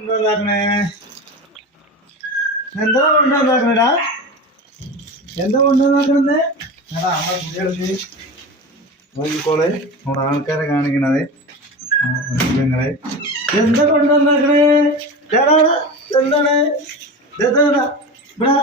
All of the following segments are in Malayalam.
എന്താക്കണേ എന്താ കൊണ്ടുവന്നാക്കണടാ എന്താ കൊണ്ടുവന്നാക്കണെന്ന് എടാ നമ്മളെ കുട്ടികൾക്ക് നോക്കിക്കോളെ നമ്മുടെ ആൾക്കാരെ കാണിക്കണത് നിങ്ങളെ എന്താ കൊണ്ടുവന്നാക്കണേ ചേടാ എന്താണ് ഇവിടെ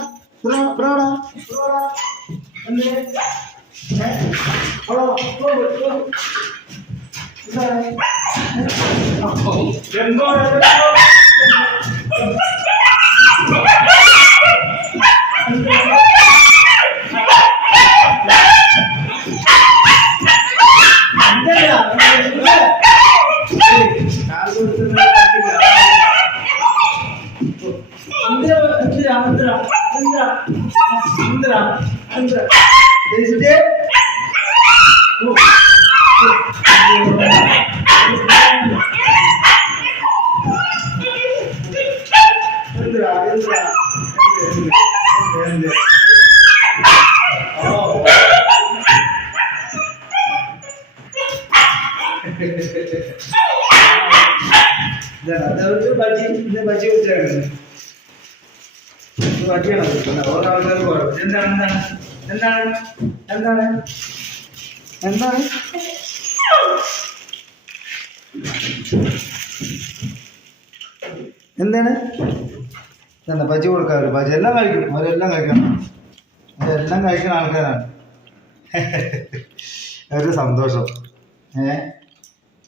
ബജി വെച്ചാണ് എന്താണ് എന്താണ് എന്താണ് എന്താണ് എന്താണ് എന്താ ബജി കൊടുക്കാൻ ബജി എല്ലാം കഴിക്കും അവരെല്ലാം കഴിക്കണം അവരെല്ലാം കഴിക്കുന്ന ആൾക്കാരാണ് ഒരു സന്തോഷം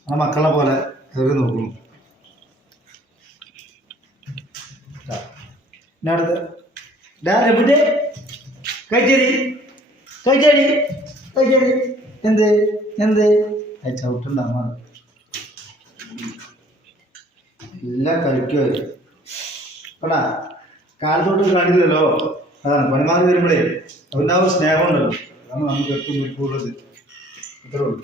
ആ മക്കളെ പോലെ അവർ നോക്കുന്നു എവിടെ കഴിച്ചേരി കഴിച്ചേരി കഴിച്ചേരി എന്ത് എന്ത് ചവിട്ടുണ്ടാ എല്ലാം കഴിക്കുമോ എടാ കാലത്തോട്ട് കാണില്ലല്ലോ അതാണ് പണിമാറി വരുമ്പോഴേ അവൻ്റെ ആ ഒരു സ്നേഹം ഉണ്ടല്ലോ അതാണ് നമുക്ക് ഏറ്റവും വീട്ടുള്ളത് ഇത്രേ ഉള്ളൂ.